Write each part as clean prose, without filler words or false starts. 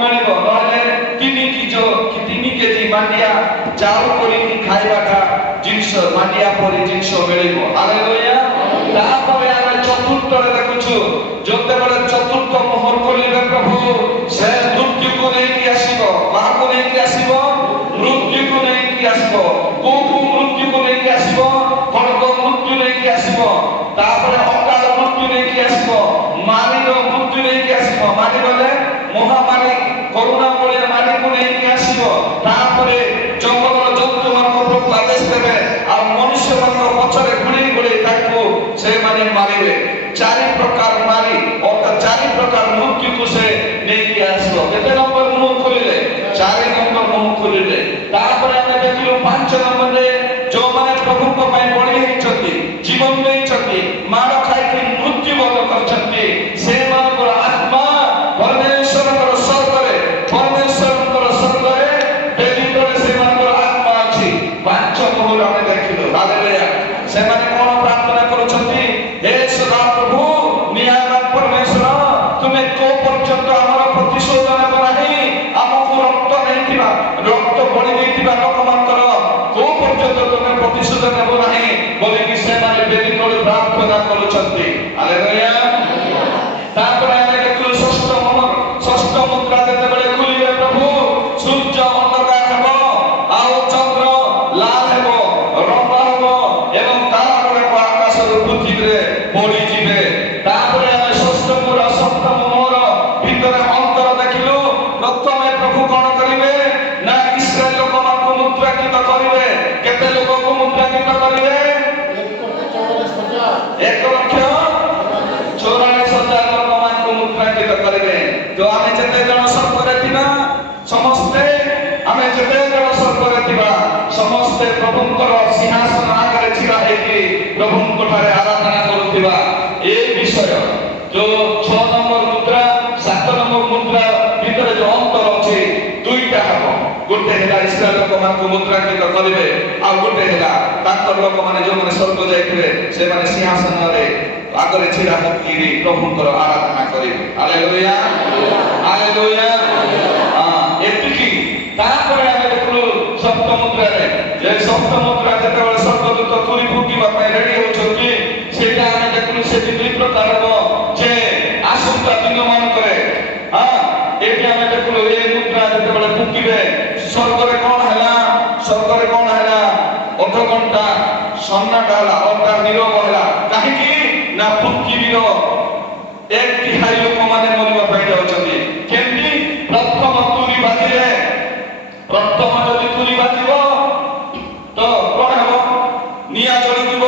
ମିଳିବ, ନହେଲେ 3 କେଜି ମାଣ୍ଡିଆ ଚାଉଳ କରିକି ଖାଇବାଟା ଜିନିଷ, ମାଣ୍ଡିଆ ପରି ଜିନିଷ ମିଳିବ। ହାଲେଲୁୟା। ତାପରେ ଆମେ ଚତୁର୍ଥରେ ଦେଖୁଛୁ, ଯେତେବେଳେ ଚତୁର୍ଥ ମୋହର ଖୋଲିବେ ପ୍ରଭୁ, ସେ ମୃତ୍ୟୁକୁ ନେଇକି ଆସିବ। କାହାକୁ ନେଇକି ଆସିବ? ମୃତ୍ୟୁକୁ ନେଇକି ଆସିବ। କୋଉ ମୃତ୍ୟୁକୁ ନେଇକି ଆସିବ? ଖଡ୍ଗ ମୃତ୍ୟୁ ନେଇକି ଆସିବ। ତାପରେ ଅକାଳ ମୃତ୍ୟୁ ନେଇକି ଆସିବ। ମାରିର ମୃତ୍ୟୁ ନେଇକି ଆସିବ। ମାରି ଗଲେ ମହାମାରୀ କରୁଣା ଭଳିଆ ମାରିକୁ ନେଇକି ଆସିବ। ତାପରେ ଜଙ୍ଗଲର ଜନ୍ତୁ ମାନଙ୍କ ପ୍ରଭୁ ଆଦେଶ ଦେବେ, ଆଉ ମନୁଷ୍ୟ ମାନଙ୍କ ପଛରେ ଗୁଡେଇ ଗୁଡେଇ ତାକୁ ସେମାନେ ମାରିବେ। 4 ପ୍ରକାର ମାରି ଅର୍ଥାତ୍ 4 ପ୍ରକାର ମୃତ୍ୟୁକୁ ସେ ନେଇକି ଆସିବ। କେତେ ନମ୍ବର ମୁହଁ ଖୋଲିଲେ? 4 ନମ୍ବର ମୁହଁ ଖୋଲିଲେ। ତାପରେ ଆମେ ଦେଖିଲୁ 5 ନମ୍ବରରେ, ଯୋଉମାନେ ପ୍ରଭୁଙ୍କ ପାଇଁ ବଳି ହେଇଛନ୍ତି, ଜୀବନ ଦେଇଛନ୍ତି, ମାଡ଼ ଖାଇକି ମୃତ୍ୟୁବରଣ କରିଛନ୍ତି, ସେମାନଙ୍କର ଆତ୍ମା ପରମେଶ୍ୱରଙ୍କର ସ୍ୱର୍ଗରେ, ପରମେଶ୍ୱରଙ୍କର ସ୍ୱର୍ଗରେ ବେଦିତରେ ସେମାନଙ୍କର ଆତ୍ମା ଅଛି। 5 ମୋହର ଆମେ ଦେଖିଲୁ। ହାଲେଲୁୟା। ସେମାନେ କଣ ପ୍ରାର୍ଥନା କରୁଛନ୍ତି? ହେ ସଦା ପ୍ରଭୁ ନ୍ୟାୟବାନ ପରମେଶ୍ୱର, ତୁମେ କୋଉ ପର୍ଯ୍ୟନ୍ତ ଆମର ପ୍ରତିଶୋଧ ନେବ ନାହିଁ? ଆମକୁ ରକ୍ତ ନେଇଥିବା, ରକ୍ତ ବଳି ଦେଇଥିବା ଲୋକମାନଙ୍କର କୋଉ ପର୍ଯ୍ୟନ୍ତ ତୁମେ ପ୍ରତିଶୋଧ ନେବ ନାହିଁ ବୋଲିକି ସେମାନେ ବେଦିତରେ ପ୍ରାର୍ଥନା କରୁଛନ୍ତି। ହାଲେଲୁୟା। ତାପରେ ଆମେ ଦେଖିଲୁ 6ଠ ମୋହର, 6ଠ ମୁଦ୍ରା ଯେତେବେଳେ ଖୋଲିବେ ପ୍ରଭୁ, ସୂର୍ଯ୍ୟ ଅନ୍ଧକାର ହେବ, ଆଉ ଚନ୍ଦ୍ର ଲାଲ ହେବ, ରଙ୍ଗା ହେବ, ଏବଂ ତାରା ଗୁଡାକ ଆକାଶରୁ ପୃଥିବୀରେ ପଡିଯିବେ। ତାପରେ ଆମେ 6ଠ ମୁଦ୍ରା 7ମ ମୋହର ଭିତରେ ଅନ୍ତର ଦେଖିଲୁ। ପ୍ରଥମେ ପ୍ରଭୁ କଣ କରିବେ ନା ଇସ୍ରାଏଲ ଲୋକମାନଙ୍କୁ ମୁଦ୍ରାକିତ କରିବେ। କେତେ ଲୋକଙ୍କୁ ମୁଦ୍ରାକିତ କରିବେ? 1,44,000 ଲୋକମାନଙ୍କୁ ମୁଦ୍ରାକିତ କରିବେ। ତ ଆମେ ଯେତେ ଜଣ ସ୍ୱର୍ଗରେ ଥିବା ସମସ୍ତେ, ଆମେ ଯେତେ ଜଣ ସ୍ୱର୍ଗରେ ଥିବା ସମସ୍ତେ ପ୍ରଭୁଙ୍କର ସିଂହାସନ ଆଗରେ ଛିଡ଼ା ହେଇକି ପ୍ରଭୁଙ୍କ ଠାରେ ଆରାଧନା କରୁଥିବା। ଏ ବିଷୟ ଯୋଉ 6 ନମ୍ବର ମୁଦ୍ରା 7 ନମ୍ବର ମୁଦ୍ରା ଭିତରେ ଯୋଉ ଅନ୍ତର ଅଛି, 2ଟା ହେବ। ଗୋଟେ ହେଲା ଇସ୍ରାଏଲ ଲୋକମାନଙ୍କୁ ମୁଦ୍ରାକିତ କରିବେ, ଆଉ ଗୋଟେ ହେଲା ତାଙ୍କର ଲୋକମାନେ ଯୋଉମାନେ ସ୍ୱର୍ଗ ଯାଇଥିବେ, ସେମାନେ ସିଂହାସନରେ ଆଗରେ ଛିଡ଼ା ହୋଇକି ପ୍ରଭୁଙ୍କର ଆରାଧନା କରିବେ। Hallelujah, hallelujah. ଏତିକି। ତାପରେ ଆମେ ଦେଖିଲୁ 7ଠ ମୁଦ୍ରାରେ, ଯେ 7ଠ ମୁଦ୍ରା ଯେତେବେଳେ ସ୍ୱର୍ଗଦୂତ ତୁରୀ ଫୁଙ୍କିବା ପାଇଁ ରେଡି ହେଉଛନ୍ତି, ସେଇଟା ଆମେ ଦେଖିଲୁ ସେଠି 2 ପ୍ରକାର ହେବ। ଯେ ଆସନ୍ତା ଦିନ ମାନଙ୍କରେ ଏଠି ଆମେ ଦେଖିଲୁ ଏ ମୁଦ୍ରା ଯେତେବେଳେ ଫୁଙ୍କିବେ, ସ୍ୱର୍ଗରେ କଣ ହେଲା? ସ୍ୱର୍ଗରେ କଣ ହେଲା? ଅଧଘଣ୍ଟା ସନ୍ନାଟା ହେଲା, ଅର୍ଥାତ୍ ନିରବ ହେଲା। କାହିଁକି ନା ପୃଥିବୀର 1/3 ଲୋକମାନେ ମରିବା ପାଇଁ ଯାଉଛନ୍ତି। କେମିତି? ପ୍ରଥମ ତୁରୀ ବାଜିଲେ, ପ୍ରଥମ ଯଦି ତୁରୀ ବାଜିବ ତ କଣ ହେବ? ନିଆଁ ଜଳିଯିବ।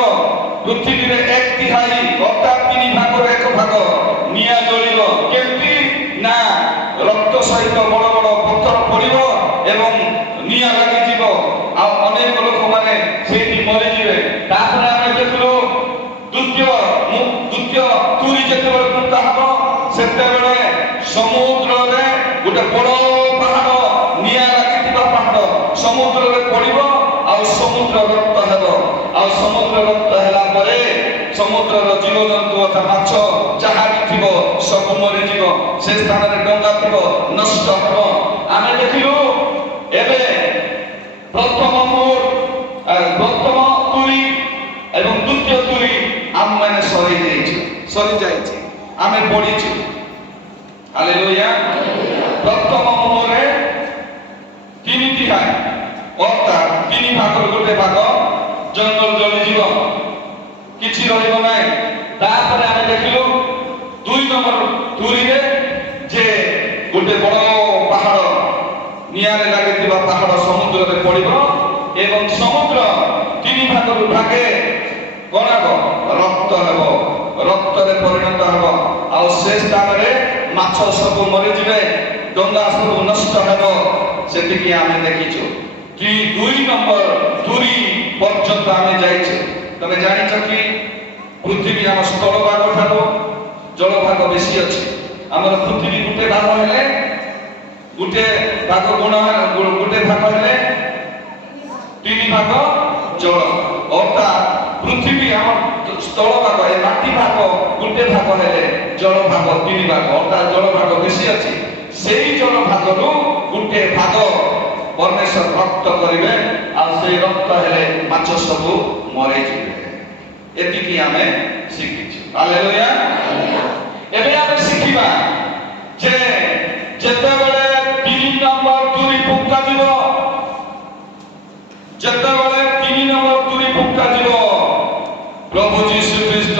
ପୃଥିବୀରେ 1/3 ଅର୍ଥାତ୍ 3 ଭାଗର 1 ଭାଗ ନିଆଁ ଜଳିବ। କେମିତି? ନା ରକ୍ତ ସହିତ ବଡ଼ ବଡ଼ ପଥର ପଡ଼ିବ ଏବଂ ନିଆଁ ଲାଗିଯିବ, ଆଉ ଅନେକ ଲୋକମାନେ ସେଇଠି ମରିଯିବେ। ତାପରେ ଆମେ ଦେଖିଲୁ ଦ୍ୱିତୀୟ ତୁରୀ ଯେତେବେଳେ ଫୁଙ୍କା ହେବ, ସେତେବେଳେ ସମୁଦ୍ରରେ ଗୋଟେ ବଡ଼ ପାହାଡ଼, ନିଆଁ ଲାଗିଥିବା ପାହାଡ଼ ସମୁଦ୍ରରେ ପଡ଼ିବ, ଆଉ ସମୁଦ୍ର ରକ୍ତ ହେବ। ଆଉ ସମୁଦ୍ର ରକ୍ତ ହେଲା ପରେ ସମୁଦ୍ରର ଜୀବଜନ୍ତୁ ତଥା ମାଛ ଯାହା ବି ଥିବ ସବୁ ମରିଯିବ। ସେ ସ୍ଥାନରେ ଡଙ୍ଗା ଥିବ ନଷ୍ଟ ହେବ। ଆମେ ଦେଖିଲୁ ଏବେ ପ୍ରଥମ ତୁରୀ ଏବଂ ଦ୍ୱିତୀୟ ତୁରୀ ଆମମାନେ ସରିଯାଇଛି, ଆମେ ପଡ଼ିଛୁ। ହାଲେଲୁୟା। ପ୍ରଥମ ମୋହରେ 3/3 ଅର୍ଥାତ୍ 3 ଭାଗର 1 ଭାଗ ଜଙ୍ଗଲ ଜଳିଯିବ, କିଛି ରହିବ ନାହିଁ। ତାପରେ ଆମେ ଦେଖିଲୁ 2 ନମ୍ବର ତୁରୀରେ ଯେ ଗୋଟେ ବଡ଼ ପାହାଡ଼, ନିଆଁରେ ଲାଗିଥିବା ପାହାଡ଼ ସମୁଦ୍ରରେ ପଡ଼ିବ ଏବଂ ସମୁଦ୍ର 3 ଭାଗରୁ ଭାଗେ କଣ ହେବ? ରକ୍ତ ହେବ, ରକ୍ତରେ ପରିଣତ ହେବ। ଆଉ ସେ ସ୍ଥାନରେ ମାଛ ସବୁ ମରିଯିବେ, ଡଙ୍ଗା ସବୁ ନଷ୍ଟ ହେବ। ସେତିକି ଆମେ ଦେଖିଛୁ। 2 ନମ୍ବର ତୁରୀ ପର୍ଯ୍ୟନ୍ତ ଆମେ ଯାଇଛୁ। ତମେ ଜାଣିଛ କି ପୃଥିବୀ ଆମ ସ୍ଥଳଭାଗ ଠାରୁ ଜଳଭାଗ ବେଶୀ ଅଛି। ଆମର ପୃଥିବୀ ଗୋଟେ ଭାଗ ହେଲେ, ଗୋଟେ ଭାଗ ହେଲେ 3 ଭାଗ ଜଳ, ଅର୍ଥାତ୍ ପୃଥିବୀ ଆମ ସ୍ଥଳ ଭାଗ, ଏ ମାଟି ଭାଗ ଗୋଟେ ଭାଗ ହେଲେ ଜଳ ଭାଗ 3 ଭାଗ, ଅର୍ଥାତ୍ ଜଳ ଭାଗ ବେଶୀ ଅଛି। ସେଇ ଜଳ ଭାଗରୁ ଗୋଟେ ଭାଗ ପରମେଶ୍ୱର ରକ୍ତ କରିବେ ଆଉ ସେଇ ରକ୍ତ ହେଲେ ମାଛ ସବୁ ମରିଯିବେ। ଏତିକି ଆମେ ଶିଖିଛୁ। ହାଲେଲୁୟା। ଏବେ ଆମେ ଶିଖିବା ଯେ ଯେତେବେଳେ 3 ନମ୍ବର ତୁରୀ ଫୁଙ୍କାଯିବ, ଯେତେବେଳେ 3 ନମ୍ବର ତୁରୀ ଫୁଙ୍କାଯିବ, ପ୍ରଭୁ ଯୀଶୁ ଖ୍ରୀଷ୍ଟ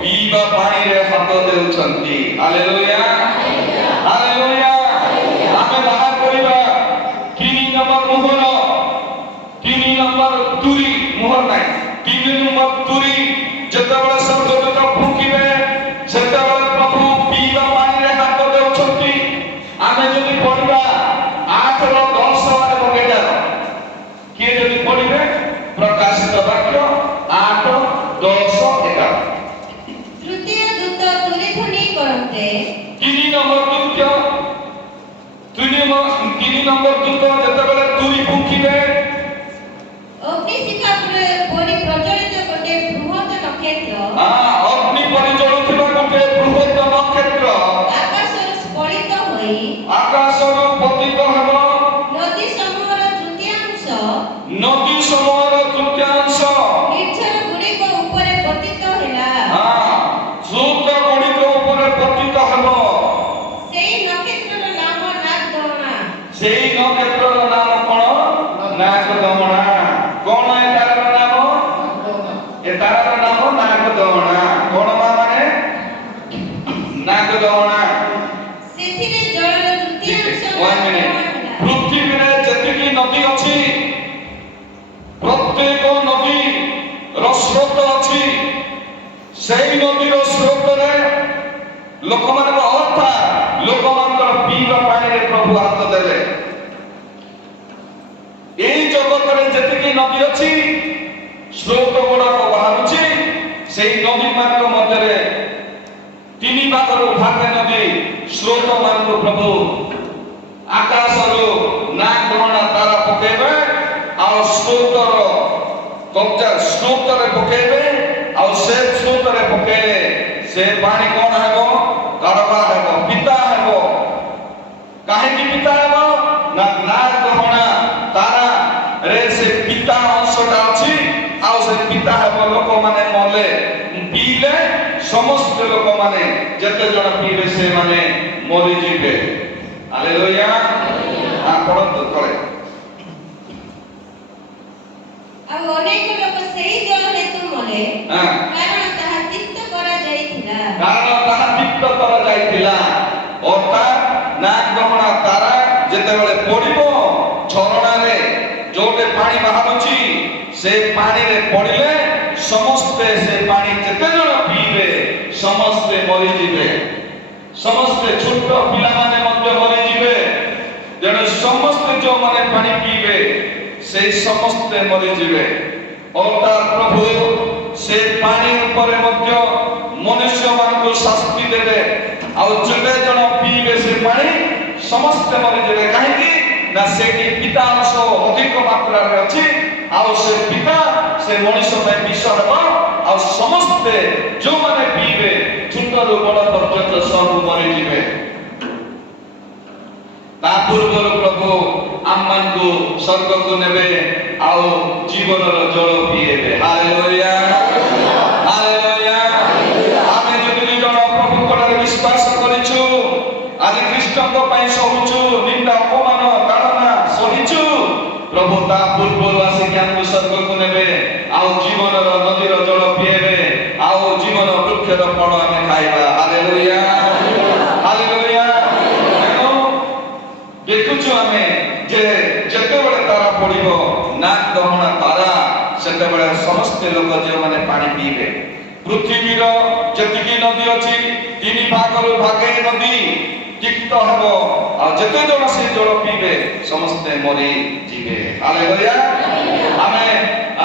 ପିଇବା ପାଣିରେ ହାତ ଦେଉଛନ୍ତି। Hallelujah hallelujah. ଆମେ ବାହାର କରିବା 3 ନମ୍ବର ମୋହର, 3 ନମ୍ବର ତୁରୀ, ମୋହର ନାହିଁ, 3 ନମ୍ବର ତୁରୀ ଯେତେବେଳେ ସ୍ୱର୍ଗଦୂତ ଫୁଙ୍କିବେ ସେତେବେଳେ ପ୍ରଭୁ ପିଇବା ପାଣିରେ ହାତ ଦେଉଛନ୍ତି। ଆମେ ଯଦି ପଢିବା 8ର 10 ଏବଂ 11, କିଏ ଯଦି ପଢିବେ ପ୍ରକାଶିତ ବାକ୍ୟ 8, 10, 11। ତୃତୀୟ ଦୂତ ତୁରୀ ଧ୍ୱନି କରନ୍ତେ 3 ନମ୍ବର ଦୂତ, 3 ନମ୍ବର ଦୂତ ଯେତେବେଳେ ତୁରୀ ଫୁଙ୍କିବେ ଅଗ୍ନିଶିଖା ପରି ପ୍ରଜ୍ୱଳିତ ଗୋଟିଏ ବୃହତ ନକ୍ଷତ୍ର ଅଗ୍ନି ପରି ଜଳୁଥିବା ଗୋଟେ ବୃହତ ନକ୍ଷତ୍ର ଆକାଶରୁ ସ୍ଫଳିତ ହୋଇ ଆକାଶରୁ ପତିତ ହେବ। ନଦୀ ସମୂହର ତୃତୀୟାଂଶ ନଦୀ ସମୂହର ତୃତୀୟାଂଶ ନିର୍ଝର ଗୁଡ଼ିକ ଉପରେ ପତିତ ହେଲା। ସ୍ରୋତ ଗୁଡ଼ିକ ଉପରେ ପତିତ ହେବ। ସେଇ ନକ୍ଷତ୍ରର ନାମ ନାଗଦମନା। ସେଇ ନକ୍ଷତ୍ରର ନାମ କଣ? ନାଗଦମନା। କଣ ଏ ତାରାର ନାମ? ଏ ତାରାର ନାମ ନାଗଦମନା। କଣ ମାନେ? ନାଗଦମନା। ସେଥିରେ ଜଳର ତୃତୀୟାଂଶ ପୃଥିବୀରେ ଯେତିକି ନଦୀ ଅଛି, ପ୍ରତ୍ୟେକ ନଦୀର ସ୍ରୋତ ଅଛି। ସେଇ ନଦୀର ସ୍ରୋତରେ ଲୋକମାନଙ୍କ ଅର୍ଥାତ୍ ଲୋକମାନଙ୍କର ପିଇବା ପାଣିରେ ପ୍ରଭୁ ହାତ ଦେଲେ। এই ଜଗତରେ ଯେତିକି ନଦୀ ଅଛି, ସ୍ରୋତ ଗୁଡାକ ବାହାରୁଛି। ସେଇ ନଦୀ ମାନଙ୍କ ମଧ୍ୟରେ 3 ଭାଗରୁ ଭାଗେ ନଦୀ ସ୍ରୋତ ମାନଙ୍କୁ ପ୍ରଭୁ ଆକାଶରୁ ନାଗଦମନା ତାରା ପକେଇବେ ଆଉ ସ୍ରୋତର କବ୍ଜା ସ୍ରୋତରେ ପକେଇବେ ଆଉ ସେ ସ୍ରୋତରେ ପକେଇଲେ ସେ ପାଣି କଣ ହେବ? ଗାଢବା ହେବ, ପିତା ହେବ। କାହିଁକି ପିତା ହେବ? ନା ନାଗଦମନା ତାରା ରେ ସେ ପିତା ଅଂଶଟା ଅଛି ଆଉ ସେ ପିତା ହେବ। ଲୋକମାନେ ମଲେ ପିଇଲେ ସମସ୍ତ ଲୋକମାନେ ଯେତେ ଜଣ ପିଇବେ ସେମାନେ ମରିଯିବେ। ହାଲେଲୁୟା। ପଢନ୍ତୁ ତଳେ। ଆଉ ଅନେକ ଲୋକ ସେଇ ଜଳ ହେତୁ ମଲେ, କାରଣ ତାହା ତିକ୍ତ କରାଯାଇଥିଲା। କାରଣ ତାହା ତିକ୍ତ କରାଯାଇଥିଲା। ଅର୍ଥାତ୍ ନାଗଦମନା ତାରା ଯେତେବେଳେ ପଡିବ ଝରଣାରେ ଯୋଉଟେ ପାଣି ବାହାରୁଛି, ସେ ପାଣିରେ ପଡିଲେ ସମସ୍ତେ ସେ ପାଣି ଯେତେ ଜଣ ପିଇବେ ସମସ୍ତେ ମରିଯିବେ। ସମସ୍ତେ ଛୋଟ ପିଲାମାନେ ମଧ୍ୟ ମରିଯିବେ। ତେଣୁ ସମସ୍ତେ ଯୋଉମାନେ ପାଣି ପିଇବେ ସେ ସମସ୍ତେ ମରିଯିବେ। ଅର୍ଥାତ୍ ପ୍ରଭୁ ସେ ପାଣି ଉପରେ ମଧ୍ୟ ମନୁଷ୍ୟମାନଙ୍କୁ ଶାସ୍ତି ଦେବେ ଆଉ ଯେତେ ଜଣ ପିଇବେ ସେ ପାଣି ସମସ୍ତେ ମରିଯିବେ। କାହିଁକି? ନା ସେଠି ପିତା ଅଂଶ ଅଧିକ ମାତ୍ରାରେ ଅଛି ଆଉ ସେ ପିତା ସେ ମଣିଷ ପାଇଁ ବିଷ ହେବ ଆଉ ସମସ୍ତେ ଯୋଉମାନେ ପିଇବେ ଛୋଟରୁ ବଡ଼ ପର୍ଯ୍ୟନ୍ତ ସବୁ ମରିଯିବେ। ତା ପୂର୍ବରୁ ପ୍ରଭୁ ଆମମାନଙ୍କୁ ସ୍ୱର୍ଗକୁ ନେବେ ଆଉ ଜୀବନର ଜଳ ପିଇବେ। Hallelujah hallelujah. ଆମେ ଯଦି ଜଣ ପ୍ରଭୁଙ୍କଠାରେ ବିଶ୍ୱାସ କରିଛୁ, ଆଜି ଖ୍ରୀଷ୍ଟଙ୍କ ପାଇଁ ସହୁଛୁ, ନିନ୍ଦା ଅପମାନ ତାଡ଼ନା ସହିଛୁ, ପ୍ରଭୁ ତା ପୂର୍ବରୁ ଆସିକି ଆମକୁ ସ୍ୱର୍ଗକୁ ନେବେ ଆଉ ଜୀବନର ନଦୀର ଜଳ ପିଇବେ ଆଉ ଜୀବନ ବୃକ୍ଷର ଫଳ ଆମେ ଖାଇବା। Hallelujah hallelujah. ଦେଖୁଛୁ ଆମେ ଯେ ଯେତେବେଳେ ତାରା ପଡିବ ନାଗଦମନା ତାରା, ସେତେବେଳେ ସମସ୍ତେ ଲୋକ ଯେଉଁମାନେ ପାଣି ପିଇବେ। ପୃଥିବୀର ଯେତିକି ନଦୀ ଅଛି 3 ଭାଗରୁ ଭାଗେ ନଦୀ ତିକ୍ତ ହେବ ଆଉ ଯେତେ ଜଣ ସେ ଜଳ ପିଇବେ ସମସ୍ତେ ମରିଯିବେ। ହାଲେଲୁୟା। ଆମେ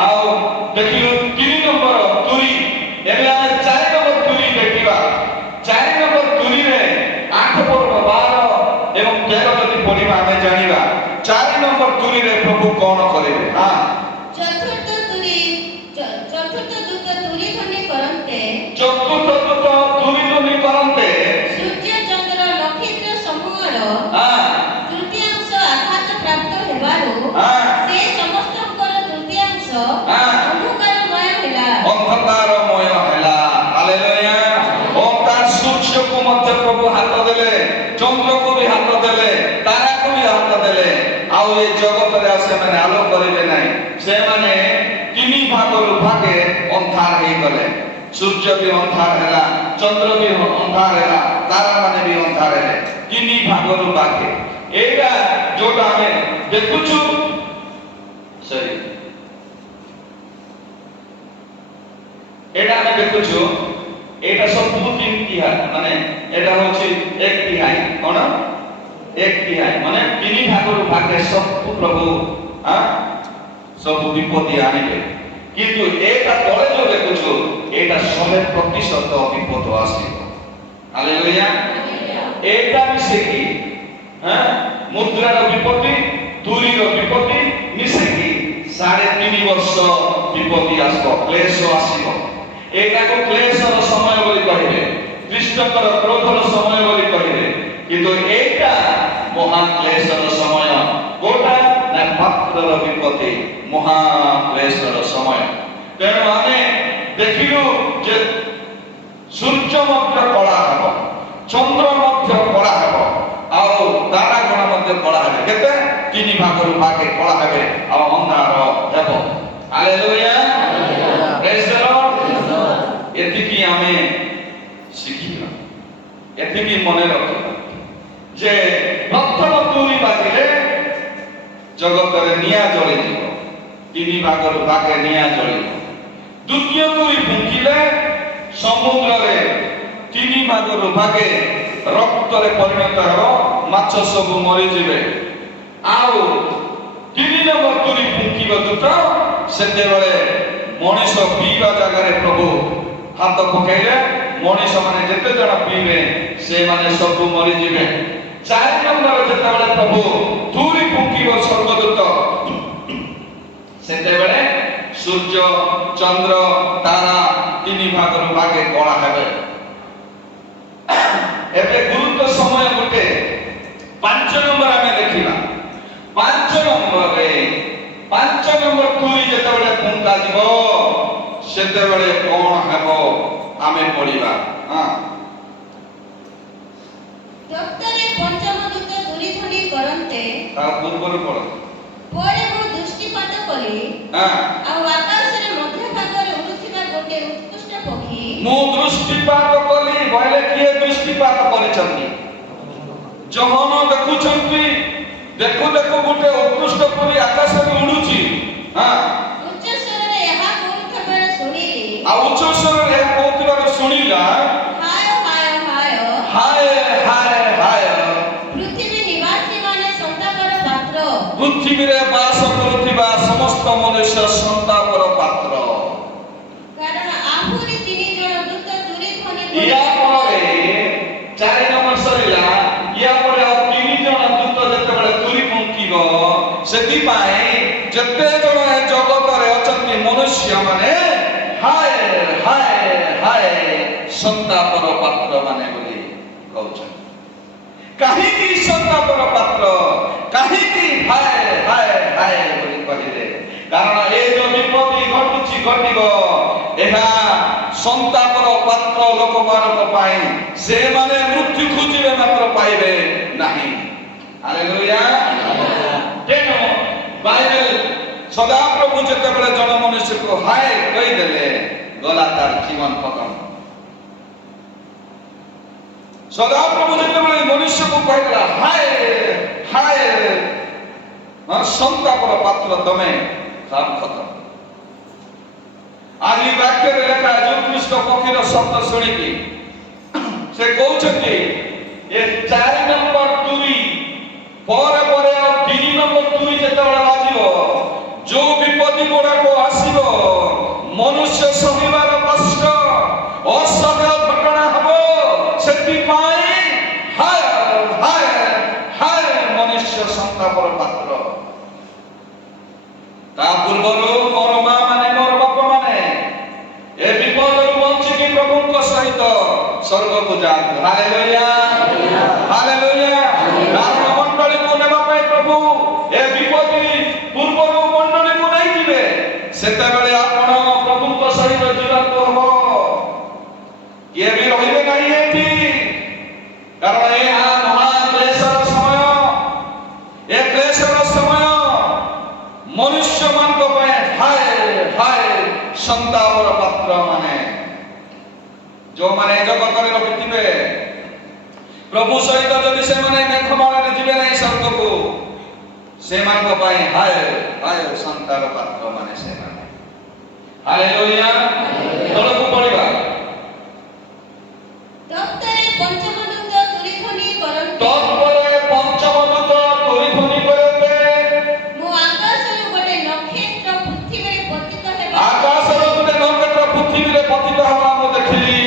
ଆଉ ଦେଖିଲୁ 3 ନମ୍ବର ତୁରୀ। ଏବେ ଆମେ 4 ନମ୍ବର ତୁରୀ ଦେଖିବା। 4 ନମ୍ବର ତୁରୀରେ 8 ପର୍ବ 12 ଏବଂ 13 ଯଦି ପଢିବା ଆମେ ଜାଣିବା 4 ନମ୍ବର ତୁରୀରେ ପ୍ରଭୁ କଣ କରିବେ। ଚତୁର୍ଥ ଦୂତ ତୁରୀ ଧ୍ୱନି କରନ୍ତେ ସୂର୍ଯ୍ୟ ଚନ୍ଦ୍ର ନକ୍ଷତ୍ର ସମୂହର ଏ ଜଗତରେ ଆଉ ସେମାନେ ଆଲୋ କରିବେ ନାହିଁ। ସେମାନେ ତିନି ଭାଗରୁ ଭାଗେ ଅନ୍ଧାର ହେଇଗଲେ। ସୂର୍ଯ୍ୟ ବି ଅନ୍ଧାର ହେଲା, ଚନ୍ଦ୍ର ବି ଅନ୍ଧାର ହେଲା, ତାରାମାନେ ବି ଅନ୍ଧାର ହେଲେ। ତିନି ଭାଗରୁ ଭାଗେ। ଏଇଟା ଯୋଉଟା ଆମେ ଦେଖୁଛୁ ସରି ଏଇଟା ଆମେ ଦେଖୁଛୁ, ଏଇଟା ସବୁ ତିନି ତିହାଇ, ମାନେ ଏଇଟା ହଉଛି ଏକ ତିହାଇ। କଣ ଏକ ତିହାଇ ମାନେ ତିନି ଭାଗରୁ ଭାଗେ ସବୁ ପ୍ରଭୁ ସବୁ ବିପତ୍ତି ଆଣିବେ। କିନ୍ତୁ ଏଇଟା ତଳେ ଯୋଉ ଦେଖୁଛୁ ଏଇଟା 100% ବିପଦ ଆସିବ। ହାଲେଲୁୟା। ଏଇଟା ମିଶେଇକି ମୁଦ୍ରାର ବିପତ୍ତି, ତୁରୀର ବିପତ୍ତି ମିଶେଇକି 3.5 ବର୍ଷ ବିପତ୍ତି ଆସିବ, କ୍ଲେଶ ଆସିବ। ଏଇଟାକୁ କ୍ଲେଶର ସମୟ ବୋଲି କହିବେ, ଖ୍ରୀଷ୍ଟଙ୍କର କ୍ରୋଧର ସମୟ ବୋଲି କହିବେ। କିନ୍ତୁ ଏଇଟା ମହା କ୍ଲେଶର ସମୟ। କୋଉଟା ନା ପାତ୍ରର ବିପତ୍ତି, ମହା କ୍ଲେଶର ସମୟ। ତେଣୁ ଆମେ ଦେଖିଲୁ ଯେ ସୂର୍ଯ୍ୟ ମଧ୍ୟ କଳା ହେବ, ଚନ୍ଦ୍ର ମଧ୍ୟ କଳା ହେବ, ଆଉ ତାରାଗଣ ମଧ୍ୟ କଳା ହେବେ। କେତେ? 3 ଭାଗରୁ ଭାଗେ କଳା ହେବେ ଆଉ ଅନ୍ଧାର ହେବ। ହାଲେଲୁୟା। ପ୍ରେଜ୍ ଦ ଲର୍ଡ। ଏତିକି ଆମେ ଶିଖିବା, ଏତିକି ମନେ ରଖିବା ଯେ ପ୍ରଥମ ତୁରୀ ବାଜିଲେ ଜଗତରେ ନିଆଁ ଜଳିଯିବ, 3 ଭାଗରୁ ଭାଗେ ନିଆଁ ଜଳିବ। ଦ୍ୱିତୀୟ ତୁରୀ ଫୁଙ୍କିଲେ ସମୁଦ୍ରରେ 3 ଭାଗରୁ ଭାଗେ ରକ୍ତରେ ପରିଣତ ହେବ, ମାଛ ସବୁ ମରିଯିବେ। ଆଉ 3 ନମ୍ବର ତୁରୀ ଫୁଙ୍କିବ ଦୂତ, ସେତେବେଳେ ମଣିଷ ପିଇବା ଜାଗାରେ ପ୍ରଭୁ ହାତ ପକାଇଲେ, ମଣିଷ ମାନେ ଯେତେ ଜଣ ପିଇବେ ସେମାନେ ସବୁ ମରିଯିବେ। 4 ନମ୍ବର ଯେତେବେଳେ ପ୍ରଭୁ ତୁରୀ ଫୁଙ୍କିବ ସ୍ୱର୍ଗଦୂତ, ସେତେବେଳେ ସୂର୍ଯ୍ୟ, ଚନ୍ଦ୍ର, ତାରା 3 ଭାଗରୁ ଭାଗେ କଳା ହେବେ। ଏବେ ଗୁରୁତ୍ୱ ସମୟ ଗୋଟେ 5 ନମ୍ବର ଆମେ ଦେଖିବା। 5 ନମ୍ବର ତୁରୀ ଯେତେବେଳେ ଫୁଙ୍କା ଯିବ ସେତେବେଳେ କଣ ହେବ ଆମେ ପଢିବା। ତତ୍ପରେ ପଞ୍ଚମ ଦୂତ ତୁରୀ ଧ୍ୱନି କରନ୍ତେ, ତା ପୂର୍ବରୁ ପଢ। ପରେ ମୁଁ ଦୃଷ୍ଟିପାତ କଲି, ଆଉ ଆକାଶରେ ମଧ୍ୟ ଭାଗରେ ଉଡୁଥିବା ଗୋଟେ ଉତ୍କୃଷ୍ଟ ପକ୍ଷୀ। ମୁଁ ଦୃଷ୍ଟିପାତ କଲି ବୋଇଲେ କିଏ ଦୃଷ୍ଟିପାତ କରିଛନ୍ତି? ଯୋହନ ଦେଖୁଛନ୍ତି। ଦେଖୁ ଦେଖୁ ଗୋଟେ ଉତ୍କୃଷ୍ଟ ପକ୍ଷୀ ଆକାଶରେ ଉଡୁଛି। ଉଚ୍ଚ ସ୍ୱରରେ ଏହା କହୁଥିବାର ଶୁଣିଲି। ଆଉ ଉଚ୍ଚ ସ୍ୱରରେ ଏହା କହୁଥିବାର ଶୁଣିଲା, ହାୟ ହାୟ ହାୟ ହାୟ ହାୟ ହାୟ, ପୃଥିବୀ ନିବାସୀ ମାନେ ସନ୍ତାପର ପାତ୍ର, ପୃଥିବୀରେ ବାସ କରୁଥିବା ସମସ୍ତ ମନୁଷ୍ୟ ସନ୍ତାପର ପାତ୍ର। କାରଣ ଆହୁରି 3 ଜଣ ଦୂତ ତୁରୀ ଧ୍ୱନି ୟା ପରେ 4 ନମ୍ବର ସରିଲା, ୟା ପରେ ଆଉ 3 ଜଣ ଦୂତ ଯେତେବେଳେ ତୁରୀ ଫୁଙ୍କିବ, ସେଥିପାଇଁ ଯେତେ ଜଣ ଏ ଜଗତରେ ଅଛନ୍ତି ମନୁଷ୍ୟ ମାନେ ହାୟ ହାୟ ହାୟ ସନ୍ତାପର ପାତ୍ର ମାନେ ବୋଲି କହୁଛନ୍ତି। କାହିଁକି ସନ୍ତାପର ପାତ୍ର, କାହିଁକି ହାୟ ହାୟ ହାୟ ବୋଲି କହିଲେ? କାରଣ ଏ ଯୋଉ ବିପତ୍ତି ଘଟିବ ଏହା ସନ୍ତାପର ପାତ୍ର ଲୋକମାନଙ୍କ ପାଇଁ। ସେମାନେ ମୃତ୍ୟୁ ଖୋଜିବେ ମାତ୍ର ପାଇବେ ନାହିଁ। ହାଲେଲୁୟା। ତେଣୁ ବାଇବେଲ ସଦାପ୍ରଭୁ ଯେତେବେଳେ ଜନ ମନୁଷ୍ୟକୁ ହାୟ କହିଦେଲେ ଗଲା ତାର ଜୀବନ ଖତମ। ସଦାପ୍ରଭୁ ଯେତେବେଳେ ମନୁଷ୍ୟକୁ କହିଦେଲା ହାୟ ହାୟ ସନ୍ତାପର ପାତ୍ର ତମେ, କାମ ଖତମ। ଆଜି ବାକ୍ୟରେ ଲେଖା ଯୋଉ ଖ୍ରୀଷ୍ଟ ପକ୍ଷୀର ଶବ୍ଦ ଶୁଣିକି ସେ କହୁଛନ୍ତି ଏ 4 ନମ୍ବର ତୁରୀ ପରେ ପରେ ଆଉ 3 ନମ୍ବର ତୁରୀ ଯେତେବେଳେ ବାଜିବ, ଯୋଉ ବିପତ୍ତି ଗୁଡାକ ଆସିବ, ମନୁଷ୍ୟ ସହିବାର କଷ୍ଟ, ଅସହ୍ୟ ଘଟଣା ହବ। ସେଥିପାଇଁ ହାୟ ହାୟ ହାୟ ମନୁଷ୍ୟ ସନ୍ତାପର ପାତ୍ର। ତା ପୂର୍ବରୁ ମୋର ମା ମାନେ, ମୋର ବାପା ମାନେ ଏ ବିପଦରୁ ବଞ୍ଚିକି ପ୍ରଭୁଙ୍କ ସହିତ ସ୍ୱର୍ଗକୁ ଯାଆନ୍ତୁ। Hallelujah hallelujah. କାରଣ ମଣ୍ଡଳୀକୁ ନେବା ପାଇଁ ପ୍ରଭୁ ଏ ବିପତ୍ତି ପୂର୍ବରୁ ମଣ୍ଡଳୀକୁ ନେଇଯିବେ। ସେତେବେଳେ ଆପଣ ପ୍ରଭୁଙ୍କ ସହିତ ଯିବାକୁ ହବ। କିଏ ବି ରହିବେ ନାହିଁ ଏଠି, କାରଣ ଏହା ମହା କ୍ଲେଶର ସମୟ। ଏ କ୍ଲେଶର ସମୟ ସନ୍ତାପର ପାତ୍ର ମାନେ ଯୋଉମାନେ ଏ ଜଗତରେ ରହିଥିବେ ପ୍ରଭୁ ସହିତ ଯଦି ସେମାନେ ମେଘମାଳରେ ଯିବେ ନାହିଁ ସ୍ୱର୍ଗକୁ ସେମାନଙ୍କ ପାଇଁ ହାୟ ହାୟ ସନ୍ତାର ପାତ୍ର ମାନେ ସେମାନେ। ହାଲେଲୁୟା। ତଳକୁ ପଢିବା। ତତ୍ପରେ ପଞ୍ଚମ ଦୂତ ତୁରିଧ୍ୱନି କରନ୍ତି। ତତ୍ପରେ ପଞ୍ଚମ ଦୂତ ତୁରିଧ୍ୱନି କରନ୍ତି। ମୁଁ ଆକାଶରୁ ଗୋଟେ ନକ୍ଷତ୍ର ପୃଥିବୀରେ ପତିତ ହେବା ଆକାଶରୁ ଗୋଟେ ନକ୍ଷତ୍ର ପୃଥିବୀରେ ପତିତ ହେବା ମୁଁ ଦେଖିଲି।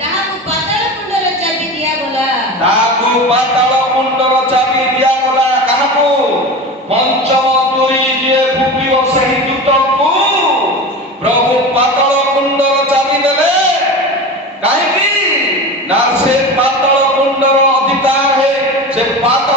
ତାହାକୁ ପାତାଳ କୁଣ୍ଡର ଚାବି ଦିଆଗଲା। ତାହାକୁ ପାତାଳ କୁଣ୍ଡର ଚାବି ଦିଆଗଲା। କାହାକୁ? ପଞ୍ଚମ ତୁରୀ ଯିଏ ଫୁଙ୍କିବ ସେହି ଦୂତକୁ ପ୍ରଭୁ ପାତାଳ କୁଣ୍ଡର ଚାବି ଦେଲେ। କାହିଁକି? ନା ସେ ପାତାଳ କୁଣ୍ଡର ଅଧିକାର ହେ ସେ ପାତାଳ